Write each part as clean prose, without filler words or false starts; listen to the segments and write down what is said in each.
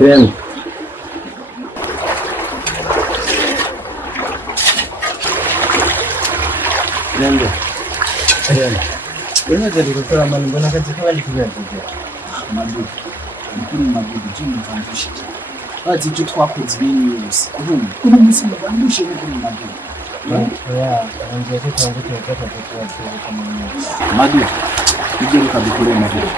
KIREMBE. KIREMBE. Unajaribu kutoa mambo na katika wali kubwa. Madudu. Mkuru madudu jini mfanyisha. Bazi icyo twakoze ibintu yose. Ubu munsi mubandushe mukuru madudu. Ya, nje kwa tangu tunataka kutoa kama mimi. Madudu. Ije ukabikore madudu.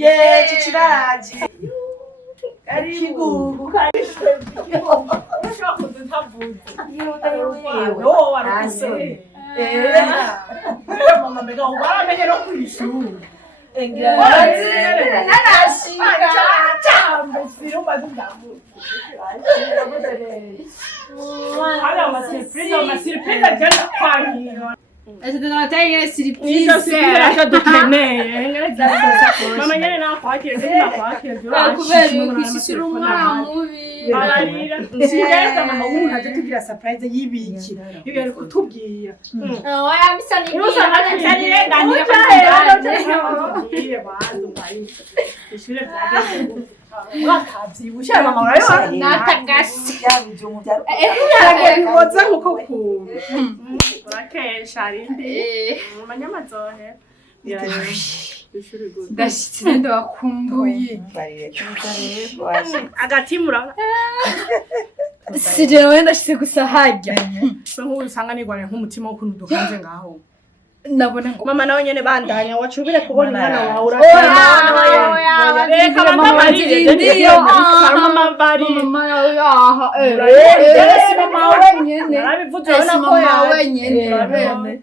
예, 지치라지. 그리고 Essa não tem esse piso. Mamma viene na facchia, na facchia. Velho, que assistiu uma movie. Singereza mama umuntu aje tugira surprise y'ibiki. Ibi ari kutubwira. Oya misani. Yusa natanye ndanira Ishire byaje. Wakabyi bushya mama urayo Natagasi. Biboza nkuko ku. Urakesha arindi. Manyamazohe. Ndashitse ndakumbuye. Agatimura. Sije wenda ndashitse gusa hajya. So nk'usanganirwa nk'umutima wo kuntu dukanze ngaho. Nabona ngo Mama nawe nyene bandanya wacubire kubona umwana wawe oya reka bambabarire ndiyo mama bari mama yaha si mama wenyene narabivuze ubona ko wenyene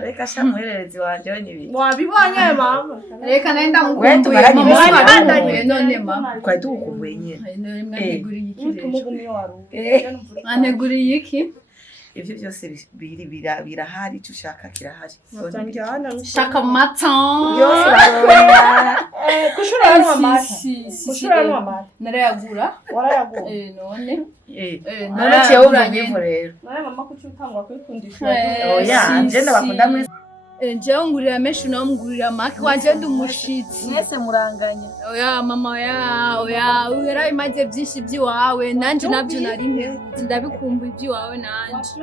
reka shamuhererezi wanje wenyibi wabibonye mama reka nenda tumaranye ngukumbuye iminsi none mama twari tugukumbuye nyene mwaneguriye iki tumugumye waru mwaneguriye iki ivyo byose birahari icyo ushaka kirahari shaka mata byose baroya kushura no amata kushura no amata narayagura warayagura none none cyo uranyevo rero naye mama kucyutangwa kwikundisha oya nje ndabakunda mwese njewe ngurira menshi nawe mugurira make wanje ndi umushitsi mwese muranganya oya mama oya uhera imaze byinshi by'iwawe nanje nabyo nari mpehutse ndabikumbuye iby'iwawe nanje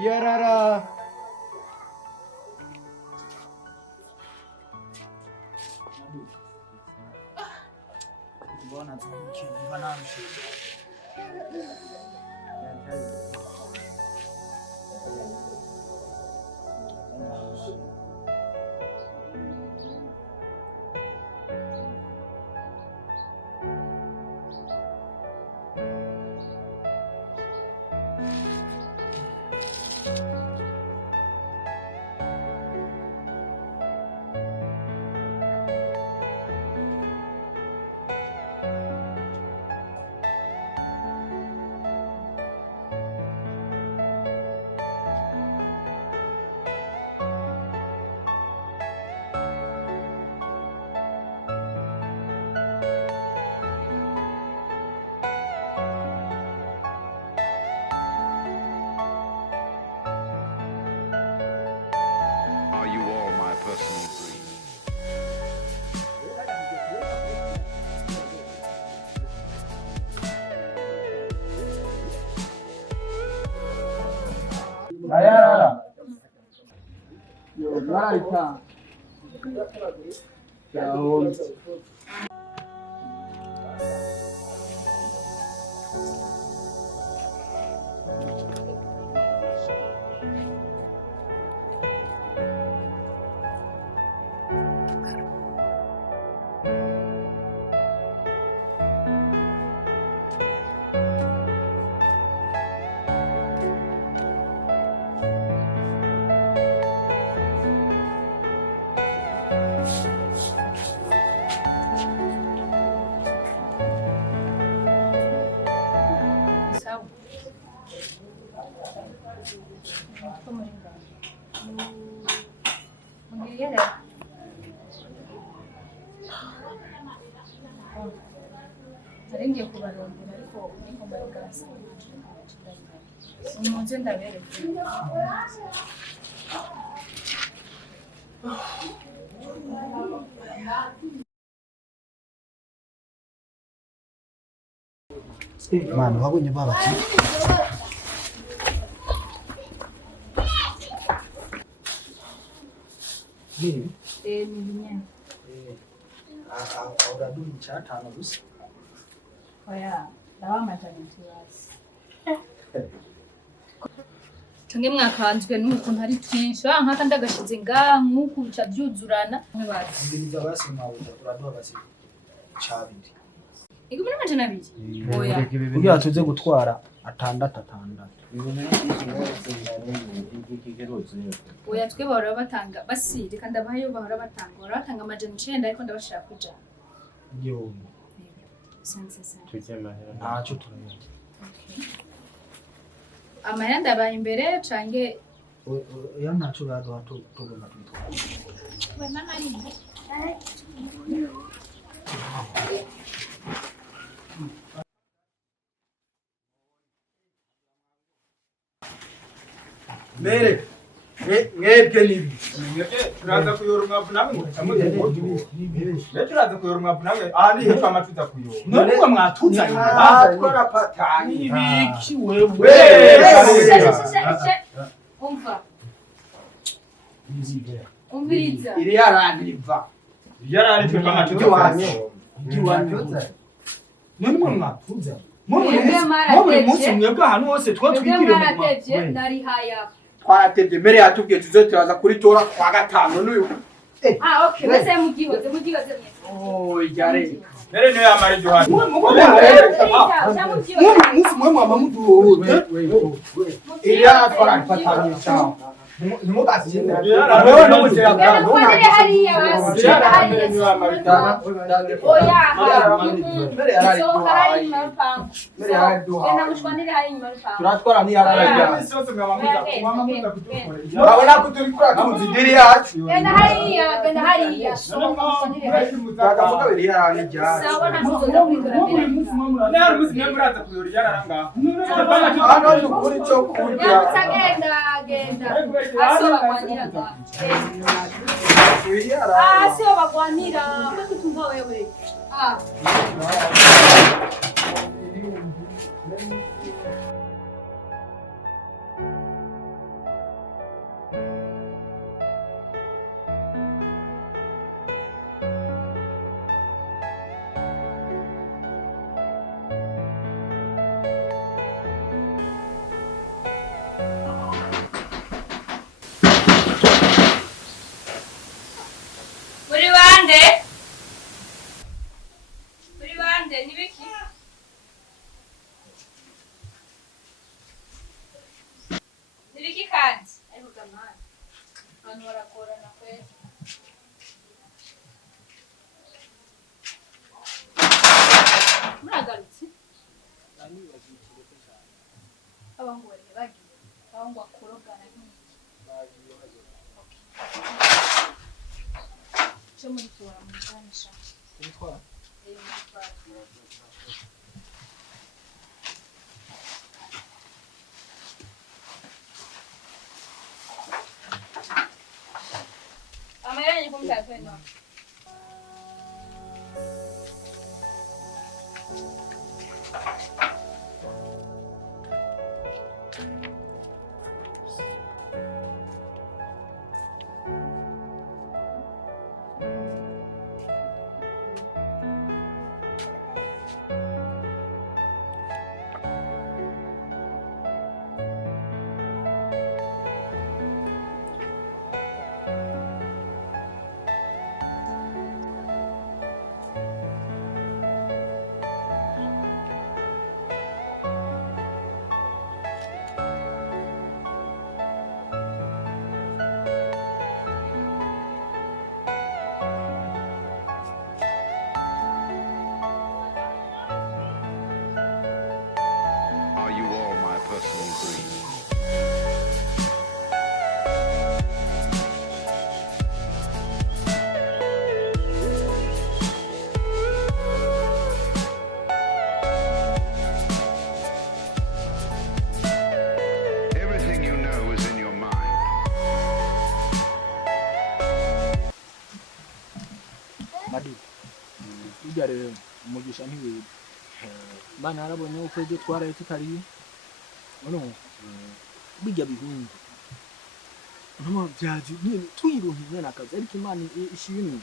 Yarara. Mbona tumkini banamshi. Ayarara. Yo, maraita. Yaho. Sawa. Mungkin ya. Nari ngiye kubarondera ariko ingoma y'ubwasi umunsi ndabereka Mano, wabonye babaki? Nini? ni nyene Uradu icyatanu gusa. oya ndawa amajana kibazi tunge mwakanzwe n'ukuntu ari twinshi nkaka ndagashize ngaha nk'uku bica byuzurana ntibazi Ngiriza basi mawuja uraduha basi cabindi. igumi n'amajana abiri oya Kugira tuze gutwara atandatu. oya twe bahora batanga basi reka ndabahayo bahora batanga amajana 9 ariko ndabashira kuja Yo, sanse ntacyo turabona. amahera ndabaha imbere cange Ya ntacyo uraduha tugomba twitwara. Mere, mwebwe nibi. Turaza kuyora umwavu namwe mukamuje mutu. Turaza kuyora umwavu namwe ahandi hepfo amatuza kuyora. None ko mwatuzanye. Twara patani. Ibiki wewe. umva umviriza Iri yarandiriva. Yarari twe amatuza Igiwanye. None mwe mwatuzanye. Mwe munsi mwebwe ahantu hose two twigire mu mwaratevye nari haya twaratevye mbere yatubwiye tuze turaza kuri tora kwa gatanu n'uyu. okay bese mugihoze Oh, ijare. Nere niyo yamara igiwanye. Munsi mwe mwama muduhote. Iri yaratwara patani cyao. Ntimugazinde. Wewe no mutera bwa. Turatwara ni yarara. Urabona ko turi kura tuzidiri yacu. Takavuga biri yarani jya. Nere muzi mwe muraza kuyora yararanga. Hano dukuri cyo kurya. Sio bagwanira kwetu tumva wewe Muri bande nibiki kandi ariko gamana abantu barakorana kwezi muragarutse abahungu bari bagiye abahungu bakorogana nk'iki cyo muri tora mu kanisha Amaya ni kumta kwenda. madu burya rero umugisha ntiwiga Imana yarabonye uko ibyo twaraye tutariye urumva bijya bihunga numa byaje tuyironke nyana akazi ariko Imana ishimwe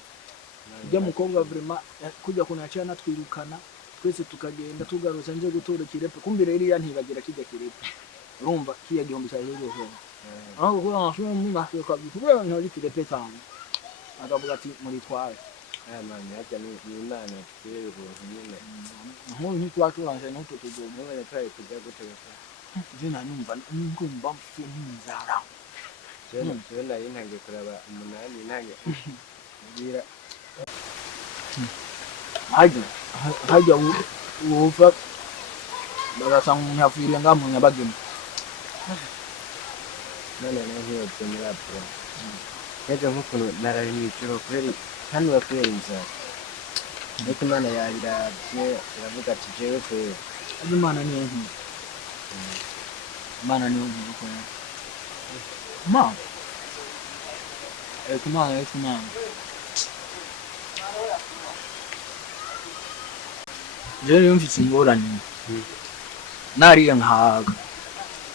ujya mukobwa vraiment kujya kunacha natwirukana twese tukagenda tugarutse nje gutora kirepe kumbire iriya ntibagira kijya kirepe urumva kiya gihombi cya hero ho aho ko ashobora mu maso kabikubera nta kirepe cyane akavuga ati muri tware mani hajya ni Imana twere ubuntu nyine nko ntitwaturanje n'uto tugomo niba twaye kujya guteka zina numva ngumva mfe n'inzara je nari ntange kuraba umunani ntange bira hajya uva bagasanga umuntu yapfiriye ngaho mu Nyabageni none nkiyobye muri apro ejo nk'ukuntu narari mw'ijoro kubera hano bakubera inzara ariko Imana yabiravye iravuga ati jewe kwera Imana niyo nkuru Imana niyo nkuru ko Imana Imana rero iyo mfite ingorane nariye nkahaga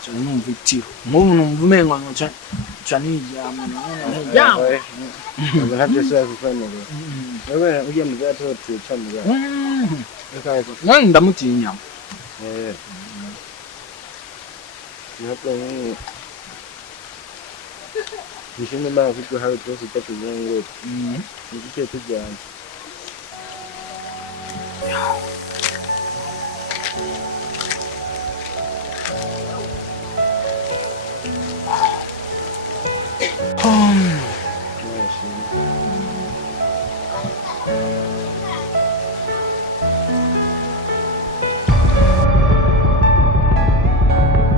cyane numva itiro nk'ubu numva umengo nca niryama ubu ntabyo ushobora gukwemerera wowe ugiye mu bwato twica mu bwato nani ndamutinya ntabwo nyine nishimye Imana kuko hari twese utakugira ngo nigike tujyana